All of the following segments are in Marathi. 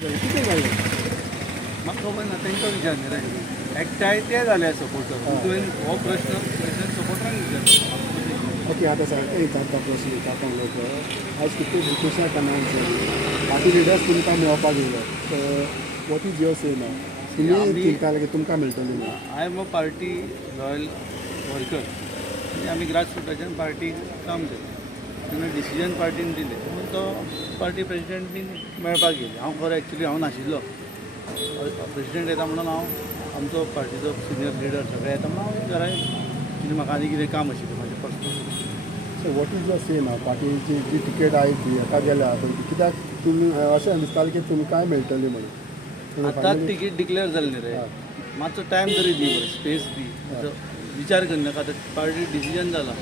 कितें जालें म्हाका खबर ना तांकां विचारलें रे एकठांय ते जाले सपोर्टर तुवें हो प्रश्न सपोर्टरांक विचारलो ओके आतां सारकें विचारता प्रश्न विचारता उलयता आयज कितें ब्रिटिशाक अनावन्स पार्टी लिडर्स तुमकां मेळपाक येयले so what is your say नाव तुमी चिंताले की तुमकां मेळटली ना I am a party royal worker आनी आमी ग्रासरूटाच्यान पार्टी काम करता तेन्ना डिसिजन पार्टीन दिलें म्हणून तो पार्टी प्रेसिडेंट बीन मेळपाक गेले हांव खरो एक्चुली हांव नाशिल्लो प्रेसिडेंट येता म्हणून हांव आमचो पार्टीचो सिनियर लिडर सगळे येता म्हणून हांव घरा कितें म्हाका आनी कितें काम आशिल्लें म्हाजें personal so what is your say नाव पार्टीची जी टिकेट आहे ती हाका गेल्या पण कित्याक तुमी अशें दिसतालें की तुमकां मेळटली म्हणून आतांच तिकीट डिक्लेअर जाली न्ही रे मातसो टायम तरी दी बरं स्पेस दी विचार करनाका आतां पार्टी डिसिजन जाला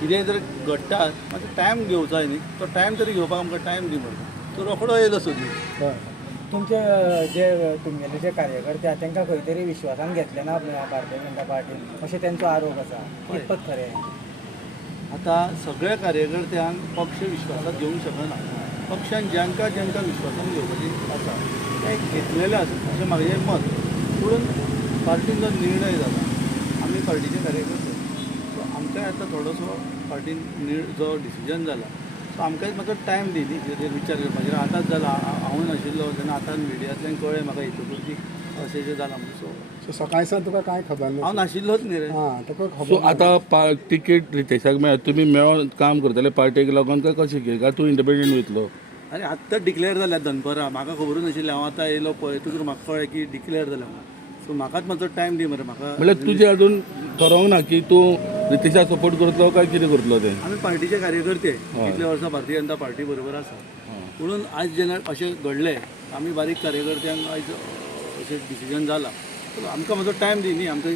कितेंय जर घडटा मातसो टायम घेवचो जाय न्ही तो टायम तरी घेवपाक आमकां टायम दी म्हणटा तो रोखडो येयलो सोदी हय तुमचे जे तुमगेले जे कार्यकर्ते आहा तांकां खंय तरी विश्वासान घेतले ना भारतीय जनता पार्टीन अशें तेंचो आरोप आसा कितपत खरें आतां सगळ्या कार्यकर्त्यांक पक्ष विश्वासात घेवंक शकना पक्षान ज्यांकां ज्यांकां विश्वासान घेवपाची आसा ते घेतलेले आसा अशें म्हाजें मत पूण पार्टीन जो निर्णय जाला आमी पार्टीचे कार्यकर्ते सो आमकां आतां थोडोसो पार्टीन जो डिसिजन जाला सो आमकां मातसो टायम दी न्ही तेजेर विचार करपाचेर आतांच जाला हांव नाशिल्लो तेन्ना आतां मिडियांतल्यान कळ्ळें म्हाका येतकूच की अशें जें जालां म्हणून सो सकाळसान तुका कांय खबर ना हांव नाशिल्लोच न्ही रे हां तुका सो खबर आतां तिकीट रितेशाक मेळ्ळा तुमी मेळोन काम करतले पार्टेक लागून काय कशें की काय तूं इंडिपेंडंट वयतलो अरे आत्तां डिक्लेअर जाल्या दनपरां म्हाका खबरूच नाशिल्लें हांव आतां येयलो पळय तुका म्हाका कळ्ळें की डिक्लेअर जालें म्हणून सो म्हाकाच मातसो टायम दी मरे म्हाका म्हणल्यार तुजें अजून ठरोवंक ना की तूं रितेशाक सपोर्ट करतलो काय कितें करतलो तें आमी पार्टीचे कार्यकर्ते कितले वर्सां भारतीय जनता पार्टी बरोबर आसा म्हणून आयज जेन्ना अशें घडलें आमी बारीक कार्यकर्त्यांक आयज अशें डिसिजन जाला आमकां मातसो टायम दी न्ही आमकां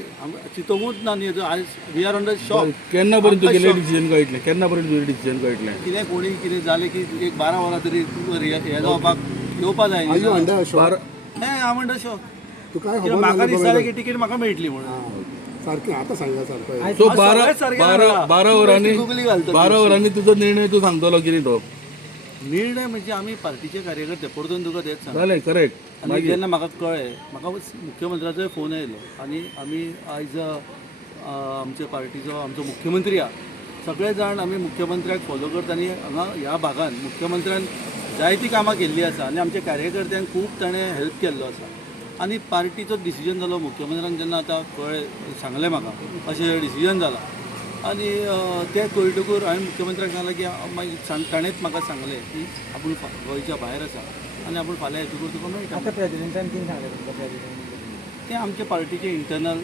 चिंतोवूच ना न्ही आयज वी आर अंडर शॉक केन्ना पर्यंत तुगेलें डिसिजन कळटलें केन्ना पर्यंत तुजें डिसिजन कळटलें कितें कोणी कितें जालें की एक 12 वरां तरी हे जावपाक येवपा जाय आयू अंडर शॉक हें हांव अंडर शॉक तुका खबर कित्याक म्हाका दिसतालें की तिकीट म्हाका मेळटली म्हणून सारकें आतां सांगला सारकें सो सगळेंच सारकें जालां. बारा वरांनी गुगली घालता 12 वरांनी तुजो निर्णय तूं सांगतलो कितें तो निर्णय म्हणजे आमी पार्टीचे कार्यकर्ते परतून तुका तेच सांग जालें करेक्ट आनी जेन्ना म्हाका कळ्ळें म्हाका मुख्यमंत्र्याचोय फोन आयलो आनी आमी आयज आमचे पार्टीचो आमचो मुख्यमंत्री आहा सगळे जाण आमी मुख्यमंत्र्याक फॉलो करता आनी हांगा ह्या भागान मुख्यमंत्र्यान जायतीं कामां केल्लीं आसा आनी आमच्या कार्यकर्त्यांक खूब ताणें हेल्प केल्लो आसा आनी पार्टीचो डिसिजन जालो मुख्यमंत्र्यान जेन्ना आतां कळ्ळें सांगलें म्हाका अशें डिसिजन जाला आनी तें कळटकूर हांवें मुख्यमंत्र्याक सांगलें की मागीर ताणेंच म्हाका सांगलें की आपूण गोंयच्या भायर आसा आनी आपूण फाल्यां येतकूर तुका मेळटा आतां प्रेजिडेंटान कितें सांगलें तुमकां प्रेजिडेंट तें आमचे पार्टीचे इंटरनल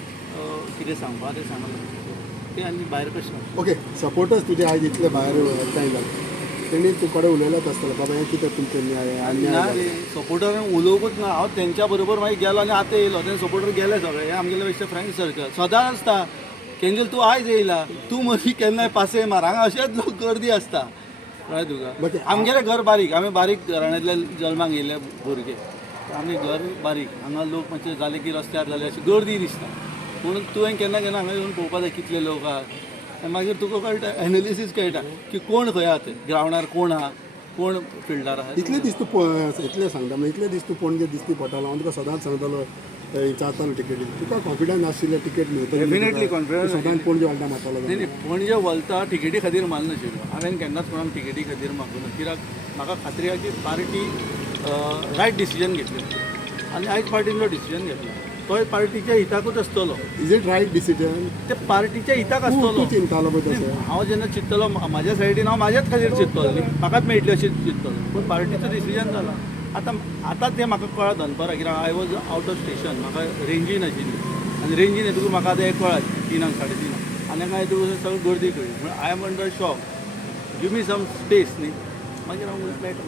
कितें सांगपा तें सांगलें तें आनी भायर कशें ओके सपोर्टर्स तुजे आयज इतले भायर एकठांय जाले तेणी तुजे कडेन उलयलेंच आसतलें बाबा हें कितें तुमचें न्याय ना रे सपोर्टरांक उलोवंकूच ना हांव तेंच्या बरोबर मागीर गेलो आनी आतां येयलो तें सपोर्टर गेले सगळे हे आमगेले बेश्टे फ्रेंड सर्कल सदांच आसता केंजल तूं आयज येयला तूं मदीं केन्नाय पासय मार हांगा अशेंच लोक गर्दी आसता कळ्ळें तुका आमगेलें घर बारीक आमी बारीक घराण्यांतल्या जल्माक येयले भुरगे आमी घर बारीक हांगा लोक मातशे जाले की रस्त्यार जाले अशी गर्दी दिसता म्हणून तुवें केन्ना केन्ना हांगा येवन पळोवपा जाय कितले लोक आहा मागीर तुका कळटा एनालिसीस कळटा की कोण खंय आहा ते ग्रावंडार कोण आहा कोण फिल्डार आहा इतले दीस तूं इतलें सांगता म्हणजे इतले दीस तू पणजे दिसती पडटालो हांव तुका सदांच सांगतालो विचारतालो टिकेटी तुका कॉन्फिडन्स नाशिल्लें टिकेट मेळटली डेफिनेटली कॉन्फिडन्स सदांच पणजे वालटा मारतालो नाही पणजे वलता तिकेटी खातीर मारनाशिल्लो हांवें केन्नाच कोणाक तिकेटी खातीर मागूना कित्याक म्हाका खात्री आहा की पार्टी रायट डिसिजन घेतली आनी आयज पार्टीन जो डिसिजन घेतला तो पार्टीच्या हिताकूच आसतलो इज इट रायट डिसिजन ते पार्टीच्या हिताक आसतलो तूं चिंतालो पळय तसो हांव जेन्ना चिंतलो म्हाज्या सायडीन हांव म्हाज्याच खातीर चिंततलो न्ही म्हाकाच मेळटली अशें चिंततलो पूण पार्टीचो डिसिजन जाला आतां तें म्हाका कळ्ळां दनपारां कित्याक I was out of station म्हाका रेंजी नाशिल्ली आनी रेंजीन येतकूर म्हाका आतां हें कळ्ळां 3 3:30 आनी हांगा येतकूर सगळी गर्दी कळ्ळी म्हळ्यार I am under shock give me some space न्ही मागीर हांव मेळटा